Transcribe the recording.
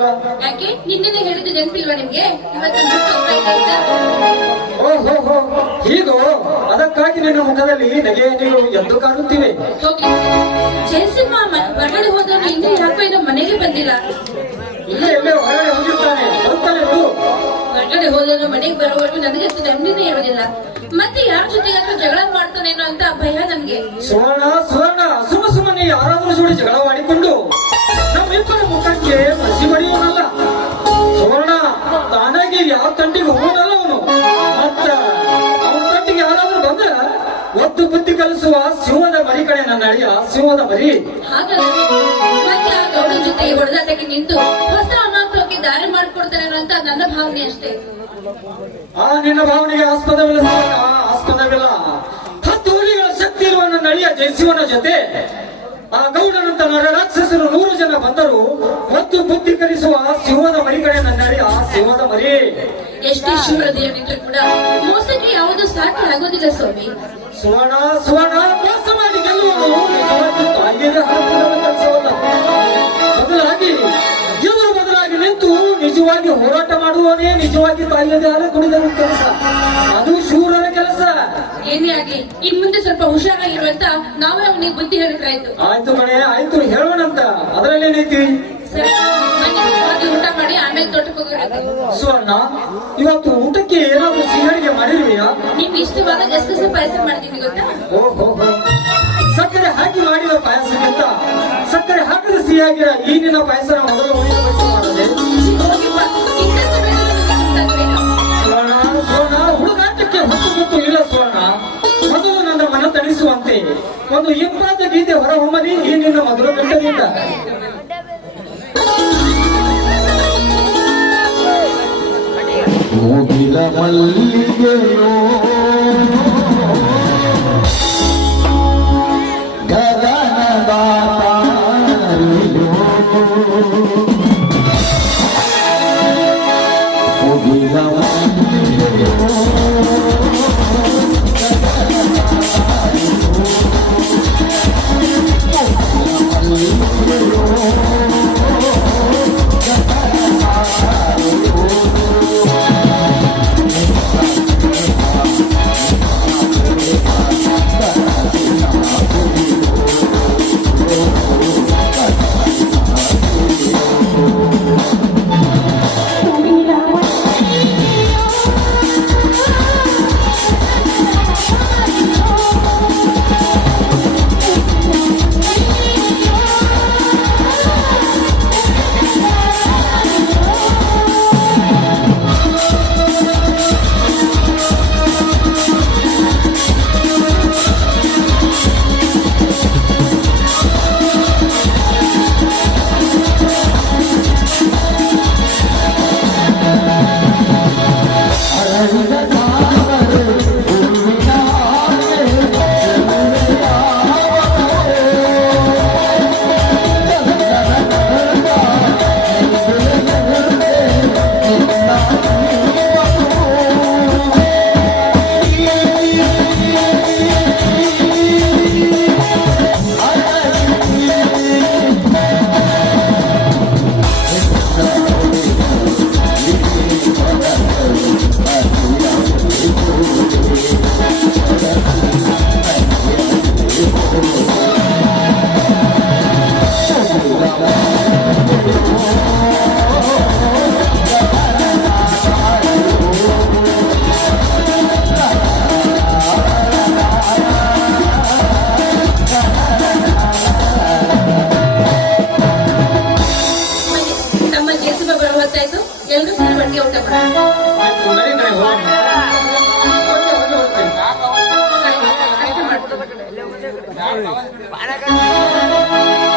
ಬಂದಿಲ್ಲಲ್ಲ. ಯಾಕೆ ನಿನ್ನೆ ಹೇಳಿದ್ದು ನೆನಪಿಲ್ವಾ ನಿಮ್ಗೆ? ಇವತ್ತು ಮುಟ್ಟು ಹೋಗ್ತಾ ಇದೆ ಅಂತ. ಓಹೋ ಹೀಗೋ, ಅದಕ್ಕಾಗಿ ನಿನ್ನ ಮುಖದಲ್ಲಿ ನಗೆ ನೀರು ಎದ್ದು ಕಾಣುತ್ತಿವೆ. ಹೋಗಿ ಜಯಸಿಂಹ ಹೊರಗಡೆ ಹೋದವನು ಇನ್ನೂ ಯಾಕೋ ಏನೋ ಮನೆಗೆ ಬಂದಿಲ್ಲ. ಇಲ್ಲೇ ಎಲ್ಲೇ ಹೊರಗಡೆ ಹೋಗಿರ್ತಾನೆ, ಬರ್ತಾನೆ ಬಿಡು. ಹೊರಗಡೆ ಹೋದವನು ಮನೆಗೆ ಬರುವವರೆಗೂ ನನಗೆ ನೆಮ್ಮದಿನೇ ಇರೋದಿಲ್ಲ. ಮತ್ತೆ ಯಾರ ಜೊತೆಗಾದ್ರೂ ಜಗಳ ಮಾಡ್ತಾನೇನೋ ಅಂತ ಭಯ ನನ್ಗೆ. ಸುವರ್ಣ ಸುಮ್ಮನೆ ಯಾರಾದ್ರೂ ಜೋಡಿ ಜಗಳವಾಡಿಕೊಂಡು ನಮ್ಮಿಬ್ಬರ ಮುಖಕ್ಕೆ ಮಸಿ ಬಡಿಯೋನಲ್ಲ. ಸುವರ್ಣ ತಾನಾಗಿ ಯಾವ ತಂಟಿಗೆ ಹೋಗೋನಲ್ಲ ಅವನು. ಮತ್ತ ಅವನ ತಂಟಿಗೆ ಯಾರಾದ್ರೂ ಬಂದ್ರೆ ಒದ್ದು ಬುದ್ಧಿ ಕಲಿಸುವ ಸಿಂಹದ ಮರಿ ಕಡೆ ನನ್ನ ಅಳಿಯ ಸಿಂಹದ ಮರಿ. ಹಾಗಲ್ಲ, ಮತ್ತೆ ಆ ಗೌಡ ಜೊತೆ ಹೊಡೆದಾಟಕ್ಕೆ ನಿಂತು ಹೊಸ ಅನಾಥಕ್ಕೆ ದಾರಿ ಮಾಡ್ಕೊಡ್ತಾನೇನೋ ಅಂತ ನನ್ನ ಭಾವನೆ ಅಷ್ಟೇ. ಆ ನಿನ್ನ ಭಾವನೆಗೆ ಆಸ್ಪದವಿಲ್ಲ ಸುವರ್ಣ, ಆಸ್ಪದವಿಲ್ಲ. 10 ಹುಲಿಗಳ ಶಕ್ತಿ ಇರುವ ನನ್ನ ಅಳಿಯ ಜಯಸಿಂಹನ ಜೊತೆ ಆ ಗೌಡನಂತ ರಾಕ್ಷಸರು 100 ಜನ ಬಂದರು ಮತ್ತು ಬುದ್ಧಿ ಕಲಿಸುವ ಸಿಂಹದ ಮರಿ ಕಡೆ ನನ್ನ ಅಳಿಯ ಸಿಂಹದ ಮರಿ. ಎಷ್ಟೇ ಶೂರ ದೇವರಿದ್ರು ಕೂಡ ಮೋಸಕ್ಕೆ ಯಾವುದು ಸಾಧ್ಯ ಆಗೋದಿಲ್ಲ ಸ್ವಾಮಿ. ಸುವರ್ಣ ಮೋಸ ಮಾಡಿ ಗೆಲ್ಲುವನು ತಾಯಿಗೆ ಕೆಲಸವಲ್ಲ. ಬದಲಾಗಿ ನಿಂತು ನಿಜವಾಗಿ ಹೋರಾಟ ಮಾಡುವವನೇ ನಿಜವಾಗಿ ತಾಯಿಯದೇ ಹಾಲು ಕುಡಿದ ಕೆಲಸ. ಅದು ಶೂರರ ಕೆಲಸ. ಏನೇ ಆಗ್ಲಿ ಇನ್ ಮುಂದೆ ಸ್ವಲ್ಪ ಹುಷಾರಾಗಿರುವಂತ ನಾವೇ ಅವನಿಗೆ ಬುದ್ಧಿ ಹೇಳಿದ್ರಾಯ್ತು. ಆಯ್ತು ಕಣೆ, ಆಯ್ತು ಹೇಳೋಣಂತ. ಅದರಲ್ಲೇನೈತಿ? ಸರಿ, ಬನ್ನಿ ಊಟ ಮಾಡಿ ಆಮೇಲೆ ತೋಟಕ್ಕೆ ಹೋಗೋಣ. ಸುವರ್ಣ, ಇವತ್ತು ಊಟಕ್ಕೆ ಏನಾದ್ರೂ ಸಿಹಿಯಾಡಿಗೆ ಮಾಡಿರುವೆಯಾ? ನಿಮ್ಗೆ ಇಷ್ಟವಾದ ಗಸಗಸೆ ಪಾಯಸ ಮಾಡಿದೀನಿ ಗೊತ್ತಾ? ಓಹೋ, ಸಕ್ಕರೆ ಹಾಕಿ ಮಾಡಿದ ಪಾಯಸಕ್ಕಿಂತ ಸಕ್ಕರೆ ಹಾಕದ ಸಿಹಿಯಾಗಿರ ಈ ನಿನ್ನ ಪಾಯಸ ಮೊದಲು ಮಾಡದೆ. ಸುವರ್ಣ, ಹುಡುಗಾಟಕ್ಕೆ ಹೊತ್ತು ಇಲ್ಲ ಸುವರ್ಣ. ಮೊದಲು ನನ್ನ ಮನ ತಣಿಸುವಂತೆ ಒಂದು ಇಂಪಾದ ಗೀತೆ ಹೊರಹೊಮ್ಮಲಿ ಈ ನಿನ್ನ ಮಧುರ ಕಂಠದಿಂದ. ಮುಗಿಲ ಮಲ್ಲಿಗೆಯೋ ಗಗನದ ತಾರೆಯೋ, ಮುಗಿಲ ಮಲ್ಲಿಗೆಯೋ ಎಲ್ಲರೂ ಸೇರಿ ಒಟ್ಟಿಗೆ ಊಟ ಮಾಡೋಣ.